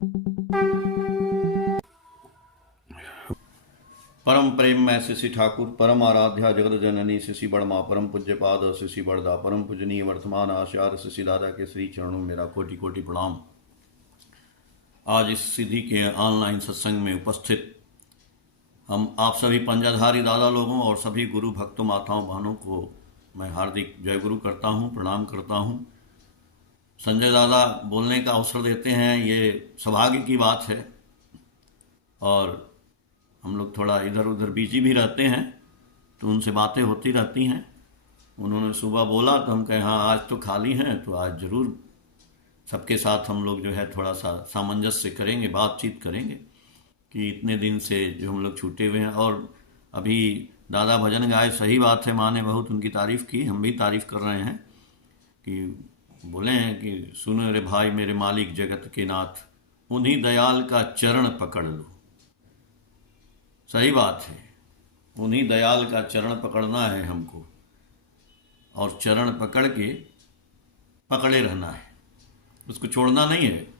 परम प्रेम मैं शिशि ठाकुर, परम आराध्या जगत जननी शिशि बड़मा, परम पूज्य पाद शिशि बड़दा, परम पूजनीय वर्तमान आचार्य शिशि दादा के श्री चरणों में मेरा कोटि कोटि प्रणाम। आज इस सिद्धि के ऑनलाइन सत्संग में उपस्थित हम आप सभी पंजाधारी दादा लोगों और सभी गुरु भक्तों माताओं बहनों को मैं हार्दिक जय गुरु करता हूँ, प्रणाम करता हूँ। संजय दादा बोलने का अवसर देते हैं, ये सौभाग्य की बात है। और हम लोग थोड़ा इधर उधर बिजी भी रहते हैं तो उनसे बातें होती रहती हैं। उन्होंने सुबह बोला तो हम कहे हाँ आज तो खाली हैं, तो आज ज़रूर सबके साथ हम लोग जो है थोड़ा सा सामंजस्य करेंगे, बातचीत करेंगे कि इतने दिन से जो हम लोग छूटे हुए हैं। और अभी दादा भजन गाए, सही बात है, माँ ने बहुत उनकी तारीफ़ की, हम भी तारीफ़ कर रहे हैं कि बोले हैं कि सुनो रे भाई मेरे मालिक जगत के नाथ, उन्हीं दयाल का चरण पकड़ लो। सही बात है, उन्हीं दयाल का चरण पकड़ना है हमको और चरण पकड़ के पकड़े रहना है, उसको छोड़ना नहीं है।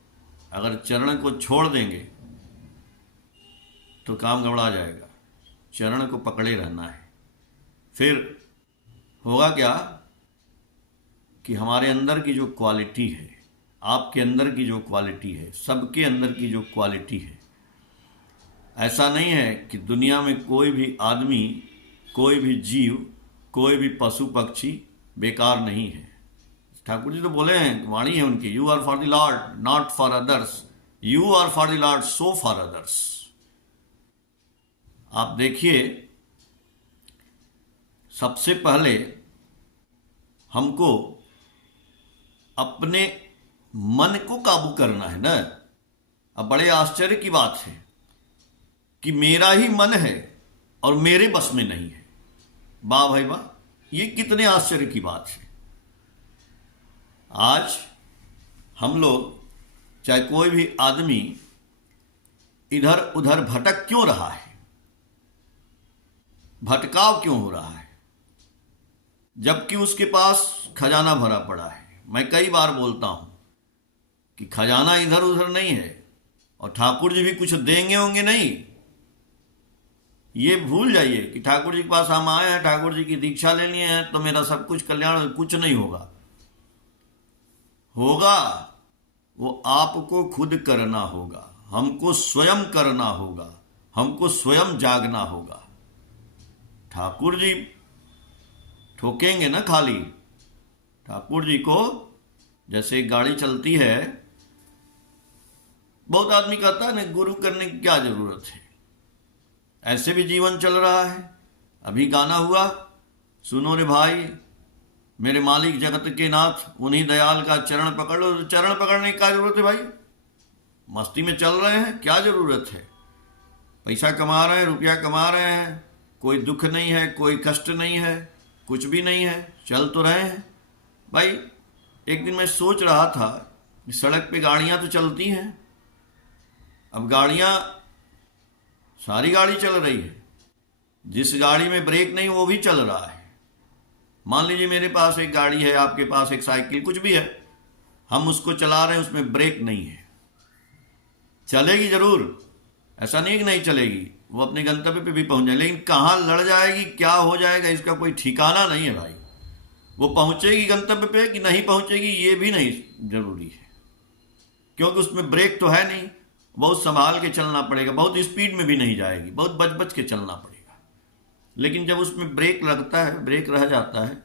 अगर चरण को छोड़ देंगे तो काम गड़बड़ा जाएगा। चरण को पकड़े रहना है। फिर होगा क्या कि हमारे अंदर की जो क्वालिटी है, आपके अंदर की जो क्वालिटी है, सबके अंदर की जो क्वालिटी है, ऐसा नहीं है कि दुनिया में कोई भी आदमी, कोई भी जीव, कोई भी पशु पक्षी बेकार नहीं है। ठाकुर जी तो बोले हैं, वाणी है उनकी, you are for the Lord not for others, you are for the Lord so for others. आप देखिए, सबसे पहले हमको अपने मन को काबू करना है ना। अब बड़े आश्चर्य की बात है कि मेरा ही मन है और मेरे बस में नहीं है। वाह भाई वाह, ये कितने आश्चर्य की बात है। आज हम लोग, चाहे कोई भी आदमी, इधर उधर भटक क्यों रहा है, भटकाव क्यों हो रहा है, जबकि उसके पास खजाना भरा पड़ा है। मैं कई बार बोलता हूं कि खजाना इधर उधर नहीं है और ठाकुर जी भी कुछ देंगे होंगे नहीं। ये भूल जाइए कि ठाकुर जी के पास हम आए हैं, ठाकुर जी की दीक्षा लेनी है तो मेरा सब कुछ कल्याण, कुछ नहीं होगा। होगा वो आपको खुद करना होगा, हमको स्वयं करना होगा, हमको स्वयं जागना होगा। ठाकुर जी ठोकेंगे ना खाली। ठाकुर जी को जैसे गाड़ी चलती है, बहुत आदमी कहता है ना गुरु करने की क्या जरूरत है, ऐसे भी जीवन चल रहा है। अभी गाना हुआ, सुनो रे भाई मेरे मालिक जगत के नाथ, उन्हीं दयाल का चरण पकड़ लो। चरण पकड़ने की क्या जरूरत है भाई, मस्ती में चल रहे हैं, क्या जरूरत है। पैसा कमा रहे हैं, रुपया कमा रहे हैं, कोई दुख नहीं है, कोई कष्ट नहीं है, कुछ भी नहीं है, चल तो रहे हैं भाई। एक दिन मैं सोच रहा था, सड़क पे गाड़ियां तो चलती हैं, अब गाड़ियां, सारी गाड़ी चल रही है, जिस गाड़ी में ब्रेक नहीं वो भी चल रहा है। मान लीजिए मेरे पास एक गाड़ी है, आपके पास एक साइकिल, कुछ भी है, हम उसको चला रहे हैं, उसमें ब्रेक नहीं है, चलेगी जरूर, ऐसा नहीं कि नहीं चलेगी, वो अपने गंतव्य पे भी पहुंच जाए, लेकिन कहाँ लड़ जाएगी, क्या हो जाएगा, इसका कोई ठिकाना नहीं है भाई। वो पहुंचेगी गंतव्य पे कि नहीं पहुंचेगी ये भी नहीं जरूरी है, क्योंकि उसमें ब्रेक तो है नहीं। बहुत संभाल के चलना पड़ेगा, बहुत स्पीड में भी नहीं जाएगी, बहुत बच बच के चलना पड़ेगा। लेकिन जब उसमें ब्रेक लगता है, ब्रेक रह जाता है,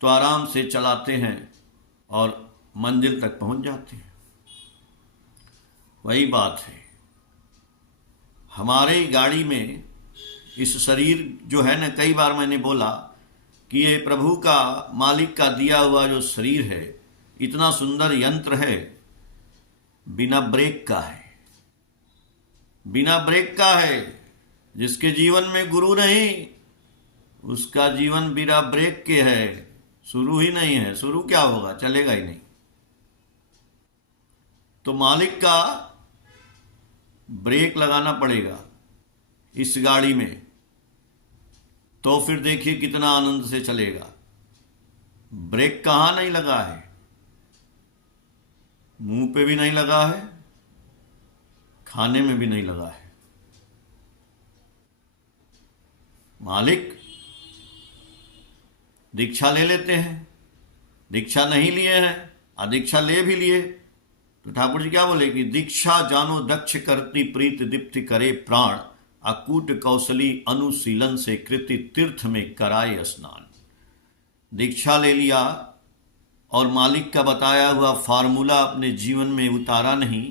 तो आराम से चलाते हैं और मंजिल तक पहुंच जाते हैं। वही बात है, हमारे गाड़ी में इस शरीर जो है ना, कई बार मैंने बोला कि ये प्रभु का, मालिक का दिया हुआ जो शरीर है, इतना सुंदर यंत्र है, बिना ब्रेक का है, बिना ब्रेक का है। जिसके जीवन में गुरु नहीं, उसका जीवन बिना ब्रेक के है, शुरू ही नहीं है। शुरू क्या होगा, चलेगा ही नहीं। तो मालिक का ब्रेक लगाना पड़ेगा इस गाड़ी में, तो फिर देखिए कितना आनंद से चलेगा। ब्रेक कहाँ नहीं लगा है, मुंह पे भी नहीं लगा है, खाने में भी नहीं लगा है। मालिक दीक्षा ले लेते हैं, दीक्षा नहीं लिए हैं, अदीक्षा ले भी लिए तो ठाकुर जी क्या बोले कि दीक्षा जानो दक्ष करती प्रीत दीप्ति करे प्राण, अकूट कौशली अनुशीलन से कृति तीर्थ में कराए स्नान। दीक्षा ले लिया और मालिक का बताया हुआ फार्मूला अपने जीवन में उतारा नहीं।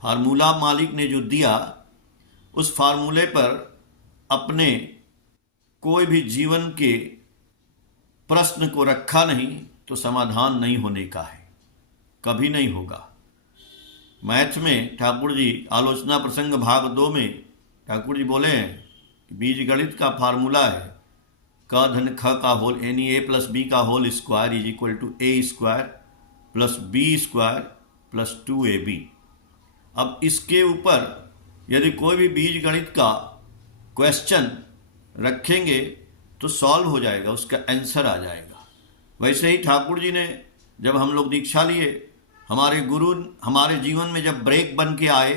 फार्मूला मालिक ने जो दिया उस फार्मूले पर अपने कोई भी जीवन के प्रश्न को रखा नहीं तो समाधान नहीं होने का है, कभी नहीं होगा। मैथ में ठाकुर जी आलोचना प्रसंग भाग 2 में ठाकुर जी बोले हैं बीज गणित का फार्मूला है क धन ख का होल यानी a प्लस बी का whole square is equal to a square plus B square plus 2ab। अब इसके ऊपर यदि कोई भी बीज गणित का क्वेश्चन रखेंगे तो सॉल्व हो जाएगा, उसका आंसर आ जाएगा। वैसे ही ठाकुर जी ने जब हम लोग दीक्षा लिए, हमारे गुरु हमारे जीवन में जब ब्रेक बन के आए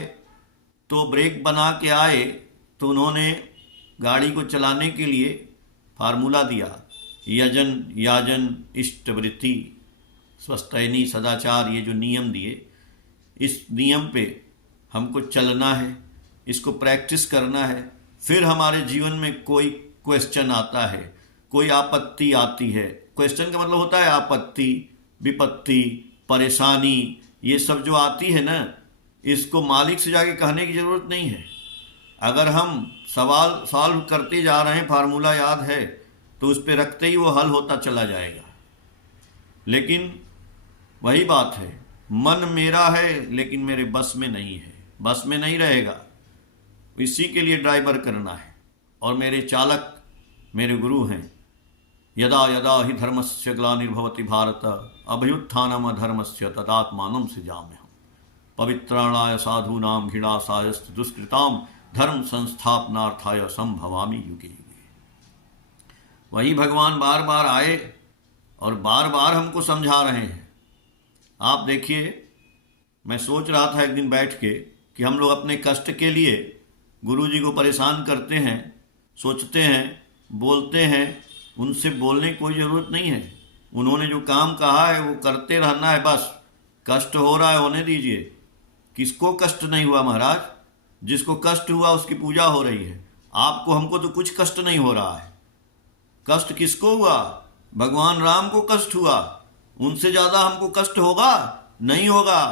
तो ब्रेक बना के आए तो उन्होंने गाड़ी को चलाने के लिए फार्मूला दिया, यजन याजन इष्टवृत्ति स्वस्थैनी सदाचार, ये जो नियम दिए इस नियम पे हमको चलना है, इसको प्रैक्टिस करना है। फिर हमारे जीवन में कोई क्वेश्चन आता है, कोई आपत्ति आती है, क्वेश्चन का मतलब होता है आपत्ति, विपत्ति, परेशानी, ये सब जो आती है ना, इसको मालिक से जाके कहने की ज़रूरत नहीं है। अगर हम सवाल सॉल्व करते जा रहे हैं, फार्मूला याद है तो उस पर रखते ही वो हल होता चला जाएगा। लेकिन वही बात है, मन मेरा है लेकिन मेरे बस में नहीं है, बस में नहीं रहेगा, इसी के लिए ड्राइवर करना है। और मेरे चालक मेरे गुरु हैं। यदा यदा हि धर्मस्य ग्लानिर्भवति भारत अभ्युत्थानम अधर्मस्य तदात्मानं सृजाम्यहम् पवित्राणाय साधूनां घृणासायस्तु दुष्कृतां धर्म संस्थापनार्थाय संभवामि युगे युगे। वही भगवान बार बार आए और बार बार हमको समझा रहे हैं। आप देखिए, मैं सोच रहा था एक दिन बैठ के कि हम लोग अपने कष्ट के लिए गुरु जी को परेशान करते हैं, सोचते हैं, बोलते हैं, उनसे बोलने की कोई ज़रूरत नहीं है। उन्होंने जो काम कहा है वो करते रहना है, बस कष्ट हो रहा है होने दीजिए। किसको कष्ट नहीं हुआ महाराज? जिसको कष्ट हुआ उसकी पूजा हो रही है। आपको हमको तो कुछ कष्ट नहीं हो रहा है। कष्ट किसको हुआ? भगवान राम को कष्ट हुआ, उनसे ज़्यादा हमको कष्ट होगा? नहीं होगा।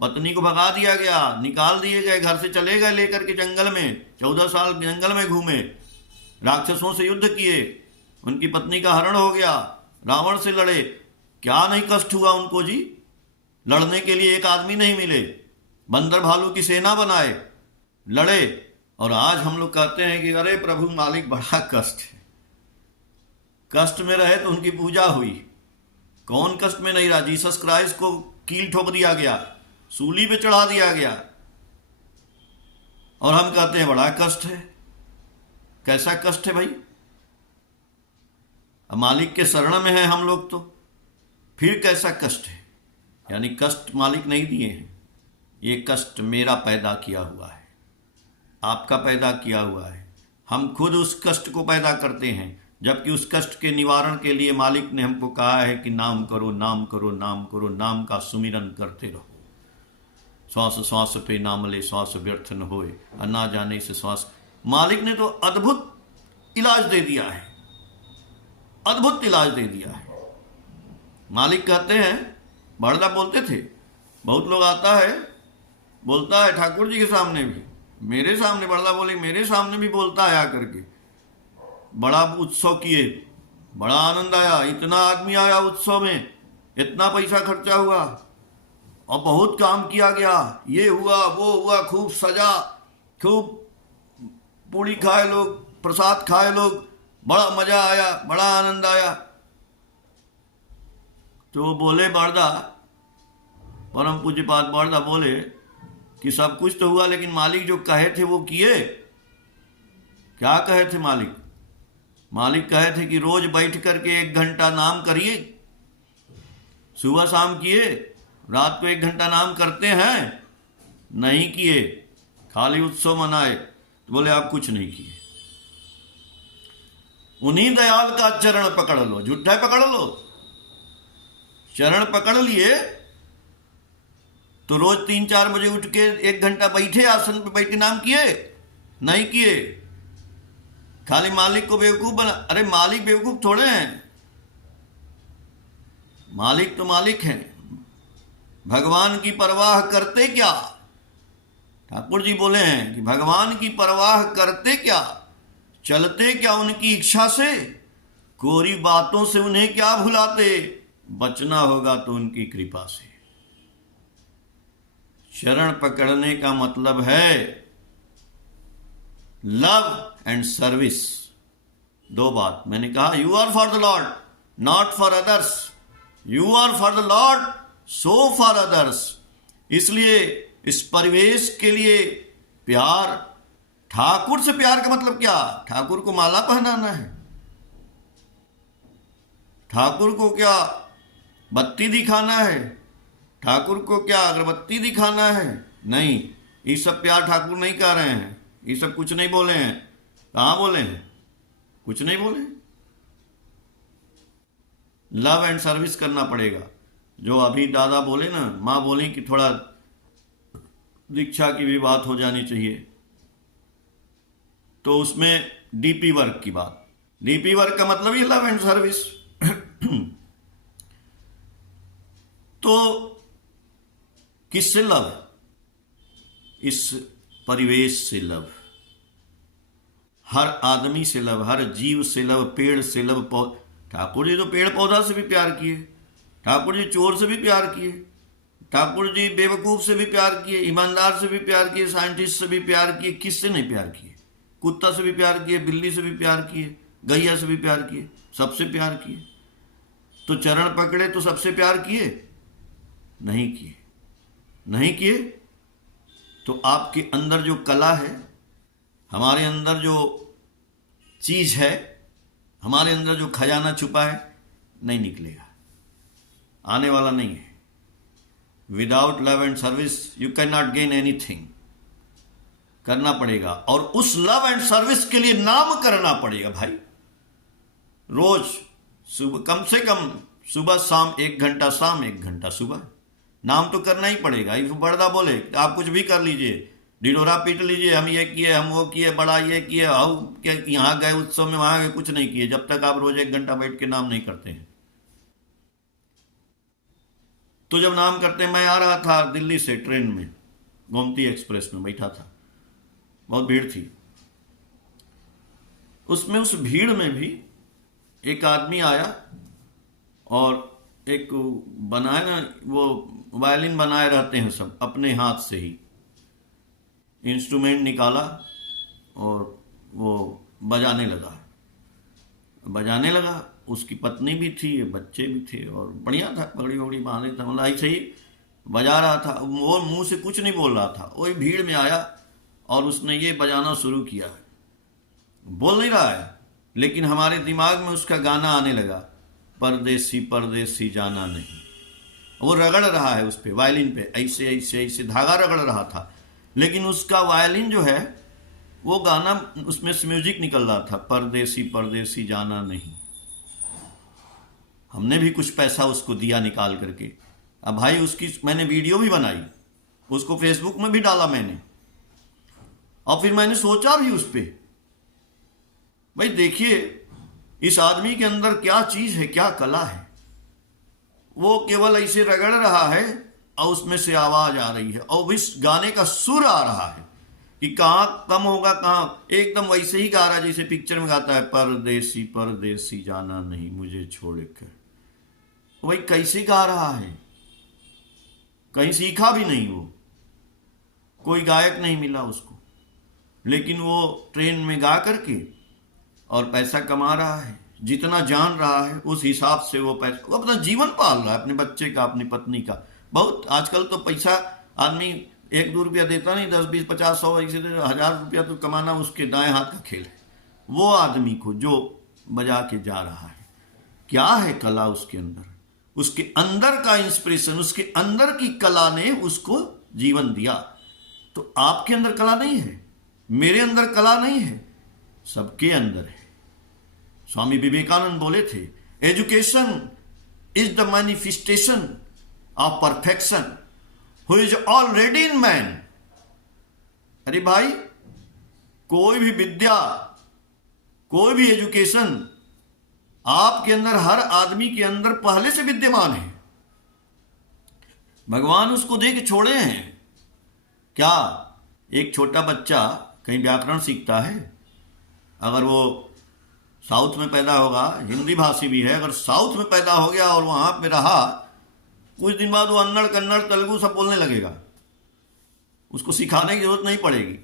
पत्नी को भगा दिया गया, निकाल दिए गए, घर से चले गए लेकर के जंगल में, 14 साल जंगल में घूमे, राक्षसों से युद्ध किए, उनकी पत्नी का हरण हो गया, रावण से लड़े। क्या नहीं कष्ट हुआ उनको जी? लड़ने के लिए एक आदमी नहीं मिले, बंदर भालू की सेना बनाए, लड़े। और आज हम लोग कहते हैं कि अरे प्रभु मालिक बड़ा कष्ट है। कष्ट में रहे तो उनकी पूजा हुई। कौन कष्ट में नहीं रहा? जीसस क्राइस्ट को कील ठोक दिया गया, सूली पे चढ़ा दिया गया, और हम कहते हैं बड़ा कष्ट है। कैसा कष्ट है भाई? मालिक के शरण में है हम लोग तो फिर कैसा कष्ट है? यानी कष्ट मालिक नहीं दिए हैं, ये कष्ट मेरा पैदा किया हुआ है, आपका पैदा किया हुआ है। हम खुद उस कष्ट को पैदा करते हैं, जबकि उस कष्ट के निवारण के लिए मालिक ने हमको कहा है कि नाम करो, नाम करो, नाम करो, नाम का सुमिरन करते रहो। श्वास श्वास पे नाम ले, श्वास व्यर्थ न होए, ना जाने से श्वास। मालिक ने तो अद्भुत इलाज दे दिया है, अद्भुत इलाज दे दिया है। मालिक कहते हैं, बड़दा बोलते थे, बहुत लोग आता है बोलता है ठाकुर जी के सामने भी, मेरे सामने बड़दा बोले, मेरे सामने भी बोलता है आकर के, बड़ा उत्सव किए, बड़ा आनंद आया, इतना आदमी आया उत्सव में, इतना पैसा खर्चा हुआ और बहुत काम किया गया, ये हुआ वो हुआ, खूब सजा, खूब पूड़ी खाए लोग, प्रसाद खाए लोग, बड़ा मजा आया, बड़ा आनंद आया। तो बोले बड़दा, परम पूज्यपाद बड़दा बोले कि सब कुछ तो हुआ, लेकिन मालिक जो कहे थे वो किए? क्या कहे थे मालिक? मालिक कहे थे कि रोज बैठ करके 1 घंटा नाम करिए, सुबह शाम किए, रात को 1 घंटा नाम करते हैं? नहीं किए, खाली उत्सव मनाए, तो बोले आप कुछ नहीं किए। उन्हीं दयाल का चरण पकड़ लो, झूठा पकड़ लो। चरण पकड़ लिए तो रोज 3-4 बजे उठ के 1 घंटा बैठे, आसन पे बैठ के नाम किए? नहीं किए। खाली मालिक को बेवकूफ बना। अरे मालिक बेवकूफ थोड़े हैं, मालिक तो मालिक हैं। भगवान की परवाह करते क्या? ठाकुर जी बोले हैं कि भगवान की परवाह करते क्या, चलते क्या उनकी इच्छा से, कोरी बातों से उन्हें क्या भुलाते, बचना होगा तो उनकी कृपा से। शरण पकड़ने का मतलब है लव एंड सर्विस। 2 बात मैंने कहा, you are for the Lord not for others, you are for the Lord so for others. इसलिए इस परिवेश के लिए प्यार, ठाकुर से प्यार का मतलब क्या? ठाकुर को माला पहनाना है? ठाकुर को क्या बत्ती दिखाना है? ठाकुर को क्या अगरबत्ती दिखाना है? नहीं, ये सब प्यार ठाकुर नहीं कर रहे हैं। ये सब कुछ नहीं बोले हैं। कहां बोले हैं? कुछ नहीं बोले। लव एंड सर्विस करना पड़ेगा। जो अभी दादा बोले ना, माँ बोली कि थोड़ा दीक्षा की भी बात हो जानी चाहिए, तो उसमें डीपी वर्क की बात। डीपी वर्क का मतलब ये लव एंड सर्विस। तो किससे लव? इस परिवेश से लव, हर आदमी से लव, हर जीव से लव, पेड़ से लव। ठाकुर जी तो पेड़ पौधा से भी प्यार किए, ठाकुर जी चोर से भी प्यार किए, ठाकुर जी बेवकूफ से भी प्यार किए, ईमानदार से भी प्यार किए, साइंटिस्ट से भी प्यार किए। किससे नहीं प्यार किए? कुत्ता से भी प्यार किए, बिल्ली से भी प्यार किए, गैया से भी प्यार किए, सबसे प्यार किए। तो चरण पकड़े तो सबसे प्यार किए? नहीं किए। नहीं किए तो आपके अंदर जो कला है, हमारे अंदर जो चीज है, हमारे अंदर जो खजाना छुपा है, नहीं निकलेगा, आने वाला नहीं है। Without love and service you can not gain anything. करना पड़ेगा, और उस लव एंड सर्विस के लिए नाम करना पड़ेगा भाई। रोज सुबह, कम से कम सुबह शाम 1 घंटा, शाम 1 घंटा सुबह, नाम तो करना ही पड़ेगा। इफ बड़दा बोले आप कुछ भी कर लीजिए, ढिढोरा पीट लीजिए, हम ये किए, हम वो किए, बड़ा ये किए, यहाँ गए उत्सव में, वहां गए, कुछ नहीं किए, जब तक आप रोज 1 घंटा बैठ के नाम नहीं करते हैं। तो जब नाम करते, मैं आ रहा था दिल्ली से ट्रेन में, गोमती एक्सप्रेस में बैठा था, बहुत भीड़ थी। उसमें उस भीड़ में भी एक आदमी आया और एक बनाए ना, वो वायलिन बनाए रहते हैं सब, अपने हाथ से ही इंस्ट्रूमेंट निकाला और वो बजाने लगा। उसकी पत्नी भी थी, बच्चे भी थे, और बढ़िया था, पगड़ी वगड़ी बांधे था, मतलब ऐसे ही बजा रहा था। वो मुंह से कुछ नहीं बोल रहा था। वही भीड़ में आया और उसने ये बजाना शुरू किया। बोल नहीं रहा है, लेकिन हमारे दिमाग में उसका गाना आने लगा, परदेसी परदेसी जाना नहीं। वो रगड़ रहा है उस पे, वायलिन पे, ऐसे ऐसे ऐसे धागा रगड़ रहा था, लेकिन उसका वायलिन जो है, वो गाना, उसमें से म्यूजिक निकल रहा था, परदेसी परदेसी जाना नहीं। हमने भी कुछ पैसा उसको दिया निकाल करके। अब भाई उसकी मैंने वीडियो भी बनाई, उसको फेसबुक में भी डाला मैंने, और फिर मैंने सोचा भी उस पे, भाई देखिए इस आदमी के अंदर क्या चीज है, क्या कला है। वो केवल ऐसे रगड़ रहा है और उसमें से आवाज आ रही है, और इस गाने का सुर आ रहा है कि कहां कम होगा, कहां एकदम वैसे ही गा रहा है जैसे पिक्चर में गाता है, परदेसी परदेसी जाना नहीं मुझे छोड़कर। भाई कैसे गा रहा है, कहीं सीखा भी नहीं, वो कोई गायक नहीं मिला उसको, लेकिन वो ट्रेन में गा करके और पैसा कमा रहा है। जितना जान रहा है उस हिसाब से वो पैसा, वो अपना जीवन पाल रहा है, अपने बच्चे का, अपनी पत्नी का। बहुत आजकल तो पैसा आदमी 1-2 रुपया देता नहीं, 10, 20, 50, 100, ऐसे 1000 रुपया तो कमाना उसके दाएं हाथ का खेल है। वो आदमी को जो बजा के जा रहा है, क्या है कला उसके अंदर, उसके अंदर का इंस्पिरेशन, उसके अंदर की कला ने उसको जीवन दिया। तो आपके अंदर कला नहीं है, मेरे अंदर कला नहीं है, सबके अंदर है। स्वामी विवेकानंद बोले थे, education is the manifestation of perfection who is already in man. अरे भाई, कोई भी विद्या, कोई भी एजुकेशन आपके अंदर, हर आदमी के अंदर पहले से विद्यमान है। भगवान उसको दे के छोड़े हैं। क्या एक छोटा बच्चा कहीं व्याकरण सीखता है? अगर वो साउथ में पैदा होगा, हिंदी भाषी भी है, अगर साउथ में पैदा हो गया और वहां पे रहा, कुछ दिन बाद वो कन्नड़, तेलुगु सब बोलने लगेगा। उसको सिखाने की जरूरत नहीं पड़ेगी।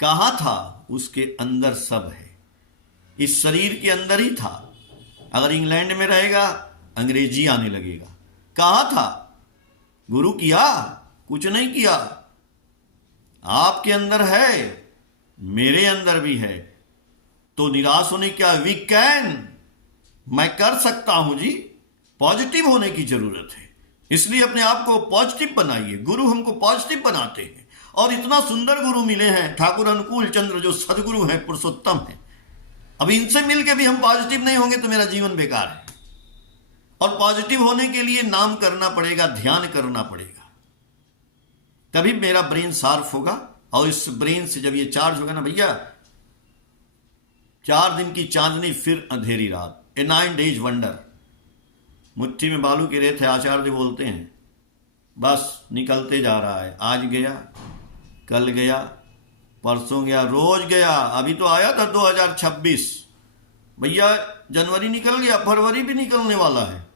कहाँ था? उसके अंदर सब है, इस शरीर के अंदर ही था। अगर इंग्लैंड में रहेगा, अंग्रेजी आने लगेगा। कहाँ था? गुरु किया? कुछ नहीं किया। आपके अंदर है, मेरे अंदर भी है। तो निराश होने क्या? वी कैन, मैं कर सकता हूं जी। पॉजिटिव होने की जरूरत है, इसलिए अपने आप को पॉजिटिव बनाइए। गुरु हमको पॉजिटिव बनाते हैं, और इतना सुंदर गुरु मिले हैं, ठाकुर अनुकूल चंद्र, जो सदगुरु हैं, पुरुषोत्तम हैं। अब इनसे मिलके भी हम पॉजिटिव नहीं होंगे तो मेरा जीवन बेकार है। और पॉजिटिव होने के लिए नाम करना पड़ेगा, ध्यान करना पड़ेगा, तभी मेरा ब्रेन शार्प होगा। और इस ब्रेन से जब ये चार्ज होगा ना भैया, 4 दिन की चांदनी फिर अंधेरी रात, ए 9 days वंडर। मुट्ठी में बालू की रेत है, आचार्य बोलते हैं, बस निकलते जा रहा है। आज गया, कल गया, परसों गया, रोज गया। अभी तो आया था 2026 भैया, जनवरी निकल गया, फरवरी भी निकलने वाला है,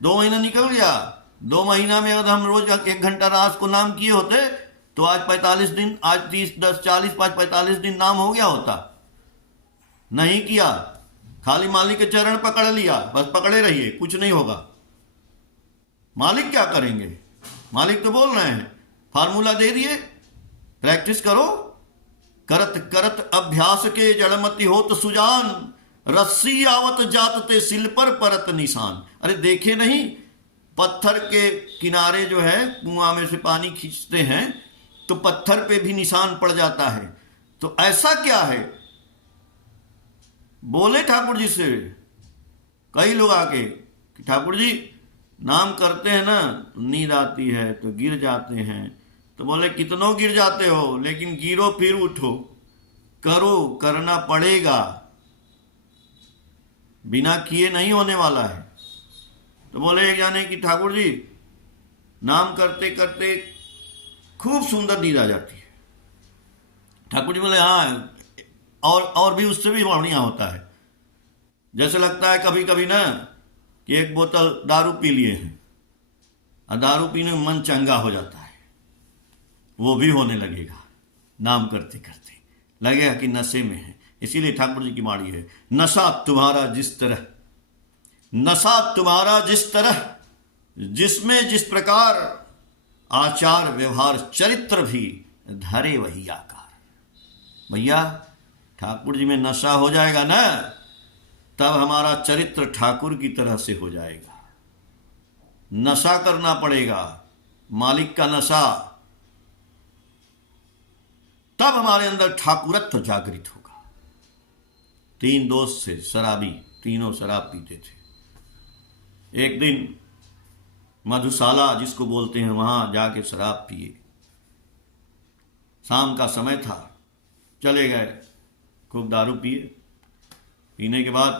2 महीना निकल गया। 2 महीना में अगर हम रोज 1 घंटा रात को नाम किए होते तो आज 45 दिन, आज 30, 10, 40, 45 दिन नाम हो गया होता। नहीं किया, खाली मालिक के चरण पकड़ लिया, बस पकड़े रहिए, कुछ नहीं होगा। मालिक क्या करेंगे? मालिक तो बोल रहे हैं, फार्मूला दे दिए, प्रैक्टिस करो। करत करत अभ्यास के जड़मति होत सुजान, रस्सी आवत जात ते सिल पर परत निशान। अरे देखे नहीं, पत्थर के किनारे जो है कुआं में से पानी खींचते हैं तो पत्थर पे भी निशान पड़ जाता है। तो ऐसा क्या है? बोले ठाकुर जी से कई लोग आके कि ठाकुर जी नाम करते हैं ना, नींद आती है तो गिर जाते हैं। तो बोले कितनों गिर जाते हो, लेकिन गिरो फिर उठो, करो, करना पड़ेगा, बिना किए नहीं होने वाला है। तो बोले एक जाने कि ठाकुर जी नाम करते करते खूब सुंदर नींद आ जाती है। ठाकुर जी बोले हाँ, और भी उससे भी बढ़िया होता है। जैसे लगता है कभी कभी ना कि 1 बोतल दारू पी लिए हैं और दारू पीने में मन चंगा हो जाता है, वो भी होने लगेगा। नाम करते करते लगेगा कि नशे में है। इसीलिए ठाकुर जी की वाणी है, नशा तुम्हारा जिस तरह, नशा तुम्हारा जिस तरह, जिसमें जिस प्रकार आचार व्यवहार चरित्र भी धरे वही आकार। भैया ठाकुर जी में नशा हो जाएगा ना, तब हमारा चरित्र ठाकुर की तरह से हो जाएगा। नशा करना पड़ेगा, मालिक का नशा, तब हमारे अंदर ठाकुरत्व जागृत होगा। 3 दोस्त थे शराबी, तीनों शराब पीते थे। एक दिन मधुशाला जिसको बोलते हैं, वहां जाके शराब पिए। शाम का समय था, चले गए, खूब दारू पिए। पीने के बाद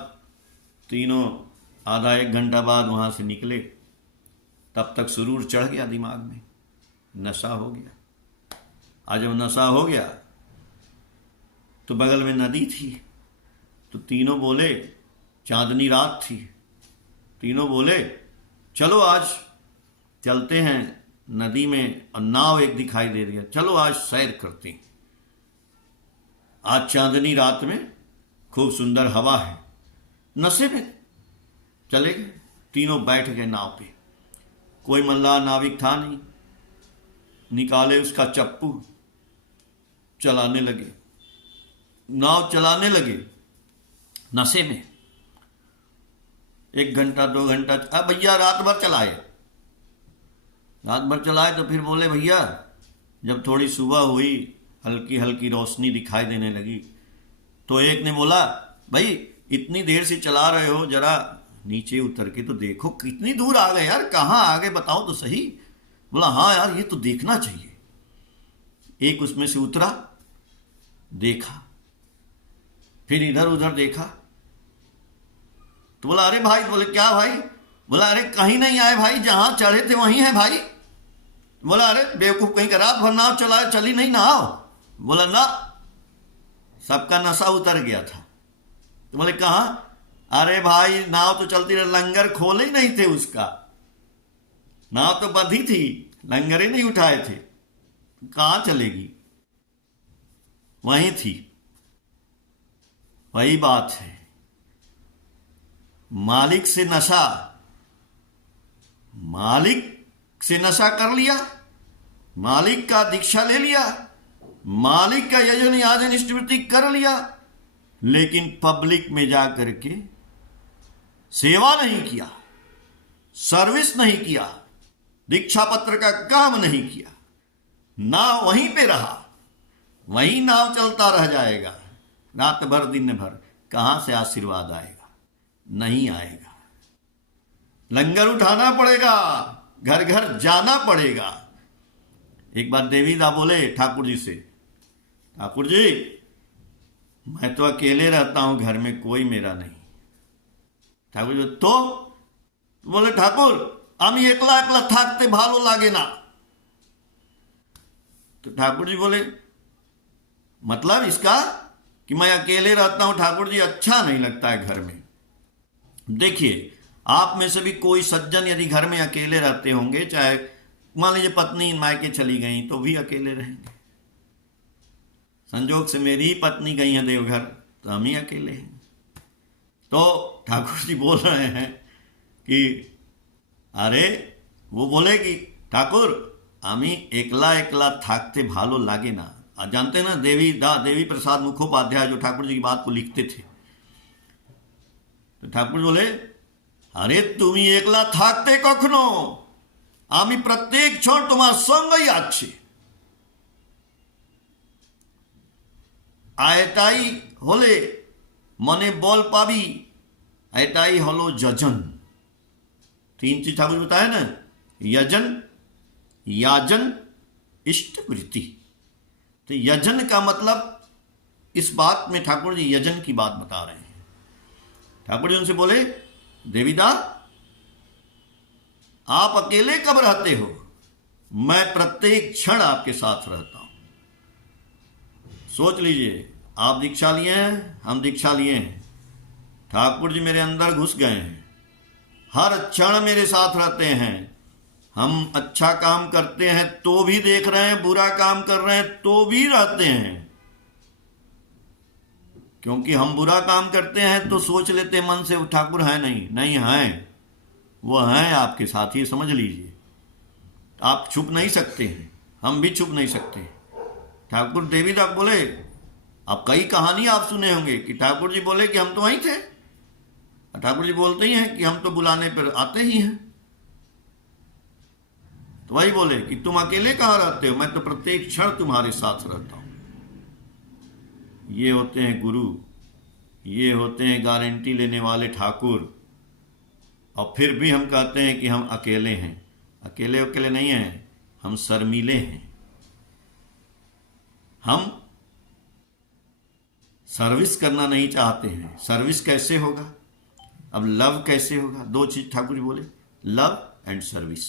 तीनों आधा 1 घंटा बाद वहां से निकले, तब तक सुरूर चढ़ गया दिमाग में, नशा हो गया। आज जब नशा हो गया तो बगल में नदी थी, तो तीनों बोले, चांदनी रात थी, तीनों बोले चलो आज चलते हैं नदी में, और नाव एक दिखाई दे रही है, चलो आज सैर करते हैं। आज चांदनी रात में खूब सुंदर हवा है। नशे में चले गए, तीनों बैठ गए नाव पे। कोई मल्लाह नाविक था नहीं, निकाले उसका चप्पू, चलाने लगे, नाव चलाने लगे नशे में। 1 घंटा 2 घंटा, अब भैया रात भर चलाए, रात भर चलाए। तो फिर बोले भैया जब थोड़ी सुबह हुई, हल्की हल्की रोशनी दिखाई देने लगी, तो एक ने बोला, भाई इतनी देर से चला रहे हो, जरा नीचे उतर के तो देखो, कितनी दूर आ गए यार, कहाँ आ गए बताओ तो सही। बोला, हाँ यार ये तो देखना चाहिए। एक उसमें से उतरा, देखा, फिर इधर उधर देखा, तो बोला, अरे भाई, बोले क्या भाई? बोला, अरे कहीं नहीं आए भाई, जहां चढ़े थे वहीं है भाई। बोला, अरे बेवकूफ कहीं का, रात भर नाव चलाए, चली नहीं नाव? बोला, ना, सबका नशा उतर गया था। तो बोले, कहाँ? अरे भाई नाव तो चलती रही, लंगर खोले ही नहीं थे उसका, नाव तो बंधी थी, लंगर ही नहीं उठाए थे, कहां चलेगी? वहीं थी। वही बात है, मालिक से नशा, मालिक से नशा कर लिया, मालिक का दीक्षा ले लिया, मालिक का यजन याजन इष्टवृत्ति कर लिया, लेकिन पब्लिक में जाकर के सेवा नहीं किया, सर्विस नहीं किया, दीक्षा पत्र का काम नहीं किया, नाव वहीं पे रहा, वहीं नाव चलता रह जाएगा रात भर दिन भर, कहां से आशीर्वाद आएगा? नहीं आएगा। लंगर उठाना पड़ेगा, घर घर जाना पड़ेगा। एक बार देवीदा बोले ठाकुर जी से, ठाकुर जी मैं तो अकेले रहता हूं, घर में कोई मेरा नहीं। ठाकुर जी, तो बोले, ठाकुर আমি একলা একলা থাকতে ভালো লাগে না। तो ठाकुर जी बोले, मतलब इसका कि मैं अकेले रहता हूं ठाकुर जी, अच्छा नहीं लगता है घर में। देखिए, आप में से भी कोई सज्जन यदि घर में अकेले रहते होंगे, चाहे मान लीजिए पत्नी मायके चली गई तो भी अकेले रहेंगे। संजोग से मेरी ही पत्नी गई है देवघर, तो हम ही अकेले हैं। तो ठाकुर जी बोल रहे हैं कि अरे, वो बोले कि ठाकुर আমি একলা একলা থাকতে ভালো লাগে না। आप जानते हैं ना, देवी प्रसाद मुखोपाध्याय जो ठाकुर जी की बात को लिखते थे, तो ठाकुर बोले, अरे তুমি একলা থাকতে কখনো, আমি প্রত্যেক क्षण তোমার সঙ্গেই আছি। এটাই হলে মনে বল পাবি, এটাই হলো যজন। तीन चीज ठाकुर जी बताया ना, यजन, याजन, इष्टवृत्ति। तो यजन का मतलब, इस बात में ठाकुर जी यजन की बात बता रहे हैं। ठाकुर जी उनसे बोले, देवीदा आप अकेले कब रहते हो? मैं प्रत्येक क्षण आपके साथ रहता हूं। सोच लीजिए, आप दीक्षा लिए हैं, हम दीक्षा लिए हैं, ठाकुर जी मेरे अंदर घुस गए हैं, हर क्षण मेरे साथ रहते हैं। हम अच्छा काम करते हैं तो भी देख रहे हैं, बुरा काम कर रहे हैं तो भी रहते हैं। क्योंकि हम बुरा काम करते हैं तो सोच लेते हैं मन से, वो ठाकुर है नहीं, नहीं है, वो हैं आपके साथ, ये समझ लीजिए। आप छुप नहीं सकते हैं, हम भी छुप नहीं सकते। ठाकुर देवीदास बोले, अब कई कहानी आप सुने होंगे कि ठाकुर जी बोले कि हम तो वहीं थे, ठाकुर जी बोलते ही हैं कि हम तो बुलाने पर आते ही हैं। तो वही बोले कि तुम अकेले कहां रहते हो, मैं तो प्रत्येक क्षण तुम्हारे साथ रहता हूं। ये होते हैं गुरु, ये होते हैं गारंटी लेने वाले ठाकुर। और फिर भी हम कहते हैं कि हम अकेले हैं। अकेले अकेले नहीं हैं, हम शर्मीले हैं। हम सर्विस करना नहीं चाहते हैं। सर्विस कैसे होगा? अब लव कैसे होगा? दो चीज ठाकुर जी बोले, लव एंड सर्विस।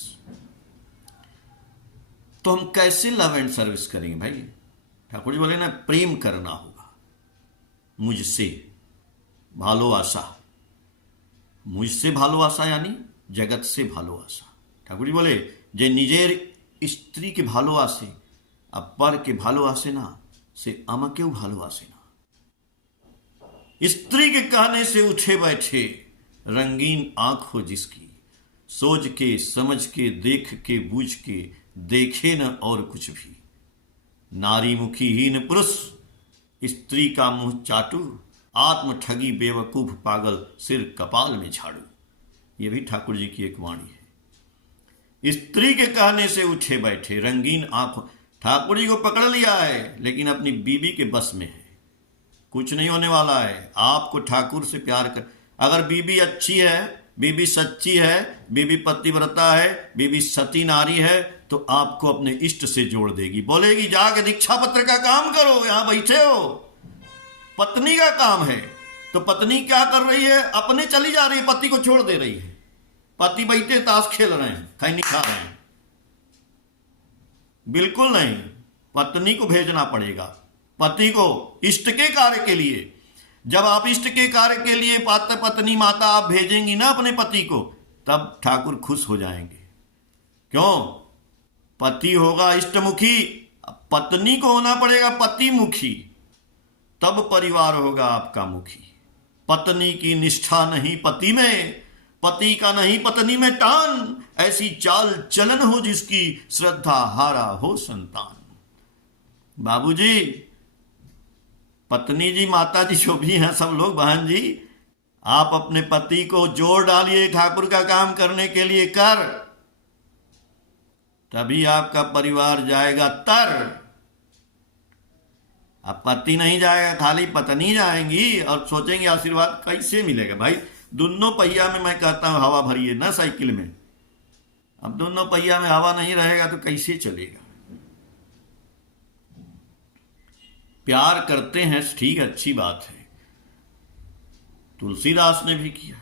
तो हम कैसे लव एंड सर्विस करेंगे भाई? ठाकुर जी बोले ना, प्रेम करना होगा मुझसे, भालोवासा। मुझसे भालोवासा यानी जगत से भालोवासा। ठाकुर जी बोले, जे निजेर स्त्री के भालोवासे अब पर के भालोवासे ना, से আমাকেও भालोवासे ना। स्त्री के कहने से उठे बैठे, रंगीन आंख हो जिसकी, सोच के समझ के देख के बूझ के देखे न और कुछ भी। नारी मुखी हीन पुरुष, स्त्री का मुंह चाटू, आत्म ठगी बेवकूफ पागल, सिर कपाल में झाड़ू। ये भी ठाकुर जी की एक वाणी है। स्त्री के कहने से उठे बैठे, रंगीन आंख। ठाकुर जी को पकड़ लिया है लेकिन अपनी बीबी के बस में है, कुछ नहीं होने वाला है। आपको ठाकुर से प्यार कर, अगर बीबी अच्छी है, बीबी सच्ची है, बीबी पतिव्रता है, बीबी सती नारी है, तो आपको अपने इष्ट से जोड़ देगी। बोलेगी जाके दीक्षा पत्र का काम करो, यहां बैठे हो, पत्नी का काम है। तो पत्नी क्या कर रही है? अपने चली जा रही है, पति को छोड़ दे रही है। पति बैठे ताश खेल रहे हैं, खैनी खा रहे हैं, बिल्कुल नहीं। पत्नी को भेजना पड़ेगा, पति को इष्ट के कार्य के लिए। जब आप इष्ट के कार्य के लिए पत्नी माता आप भेजेंगी ना अपने पति को, तब ठाकुर खुश हो जाएंगे। क्यों? पति होगा इष्टमुखी, पत्नी को होना पड़ेगा पतिमुखी, तब परिवार होगा आपका मुखी। पत्नी की निष्ठा नहीं पति में, पति का नहीं पत्नी में टान, ऐसी चाल चलन हो जिसकी श्रद्धा हारा हो संतान। बाबूजी, पत्नी जी, माता जी जो भी हैं सब लोग, बहन जी, आप अपने पति को जोड़ डालिए ठाकुर का काम करने के लिए कर, तभी आपका परिवार जाएगा तर। अब पति नहीं जाएगा, खाली पत्नी जाएंगी और सोचेंगे आशीर्वाद कैसे मिलेगा। भाई दोनों पहिया में मैं कहता हूं हवा भरिए ना साइकिल में। अब दोनों पहिया में हवा नहीं रहेगा तो कैसे चलेगा। प्यार करते हैं ठीक, अच्छी बात है, तुलसीदास ने भी किया।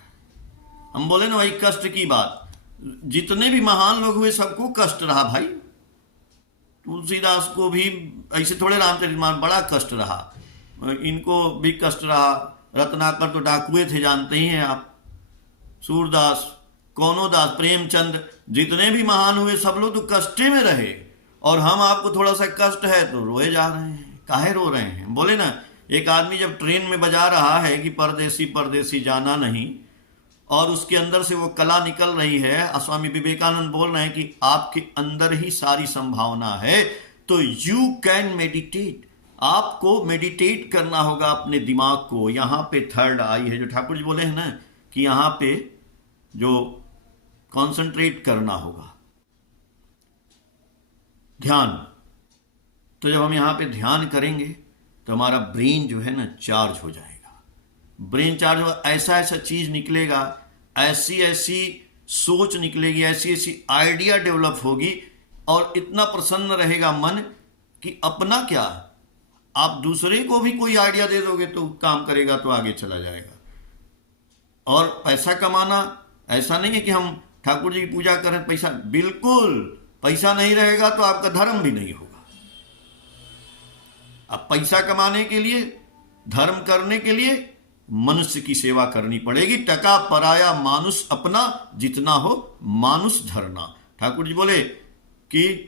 हम बोले ना भाई कष्ट की बात, जितने भी महान लोग हुए सबको कष्ट रहा भाई। तुलसीदास को भी ऐसे थोड़े रामचरितमानस बड़ा कष्ट रहा, इनको भी कष्ट रहा। रत्नाकर तो डाकुए थे, जानते ही हैं आप। सूरदास, कौनोदास, प्रेमचंद, जितने भी महान हुए सब लोग तो कष्टे में रहे, और हम आपको थोड़ा सा कष्ट है तो रोए जा रहे हैं। काहे रो रहे हैं? बोले ना, एक आदमी जब ट्रेन में बजा रहा है कि परदेसी परदेसी जाना नहीं, और उसके अंदर से वो कला निकल रही है, स्वामी विवेकानंद बोल रहे हैं कि आपके अंदर ही सारी संभावना है, तो यू कैन मेडिटेट। आपको मेडिटेट करना होगा अपने दिमाग को। यहां पे थर्ड आई है जो ठाकुर जी बोले हैं ना, कि यहां पे जो कॉन्सेंट्रेट करना होगा, ध्यान। तो जब हम यहां पे ध्यान करेंगे तो हमारा ब्रेन जो है ना चार्ज हो जाएगा। ब्रेन चार्ज हो, ऐसा ऐसा चीज निकलेगा, ऐसी ऐसी सोच निकलेगी, ऐसी ऐसी आइडिया डेवलप होगी, और इतना प्रसन्न रहेगा मन कि अपना क्या, आप दूसरे को भी कोई आइडिया दे दोगे तो काम करेगा, तो आगे चला जाएगा। और पैसा कमाना ऐसा नहीं है कि हम ठाकुर जी की पूजा करें पैसा, बिल्कुल पैसा नहीं रहेगा तो आपका धर्म भी नहीं होगा। अब पैसा कमाने के लिए, धर्म करने के लिए मनुष्य की सेवा करनी पड़ेगी। टका पराया मानुष अपना, जितना हो मानुष धरना। ठाकुर जी बोले कि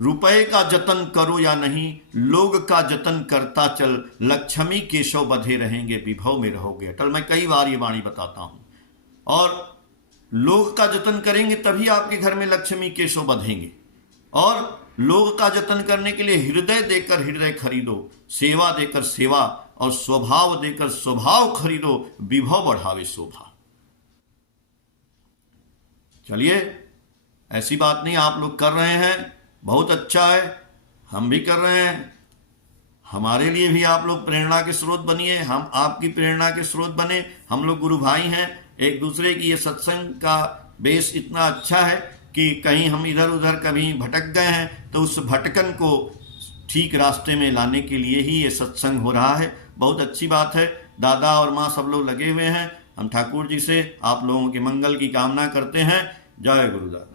रुपए का जतन करो या नहीं, लोग का जतन करता चल, लक्ष्मी केशव बधे रहेंगे, विभव में रहोगे अटल। मैं कई बार ये वाणी बताता हूं। और लोग का जतन करेंगे तभी आपके घर में लक्ष्मी केशव बधेंगे। और लोग का जतन करने के लिए हृदय देकर हृदय खरीदो, सेवा देकर सेवा, और स्वभाव देकर स्वभाव खरीदो, विभव बढ़ावे शोभा। चलिए, ऐसी बात नहीं, आप लोग कर रहे हैं, बहुत अच्छा है, हम भी कर रहे हैं। हमारे लिए भी आप लोग प्रेरणा के स्रोत बनिए, हम आपकी प्रेरणा के स्रोत बने। हम लोग गुरु भाई हैं, एक दूसरे की। ये सत्संग का बेस इतना अच्छा है कि कहीं हम इधर उधर कभी भटक गए हैं तो उस भटकन को ठीक रास्ते में लाने के लिए ही ये सत्संग हो रहा है। बहुत अच्छी बात है। दादा और माँ सब लोग लगे हुए हैं। हम ठाकुर जी से आप लोगों के मंगल की कामना करते हैं। जय गुरुदेव।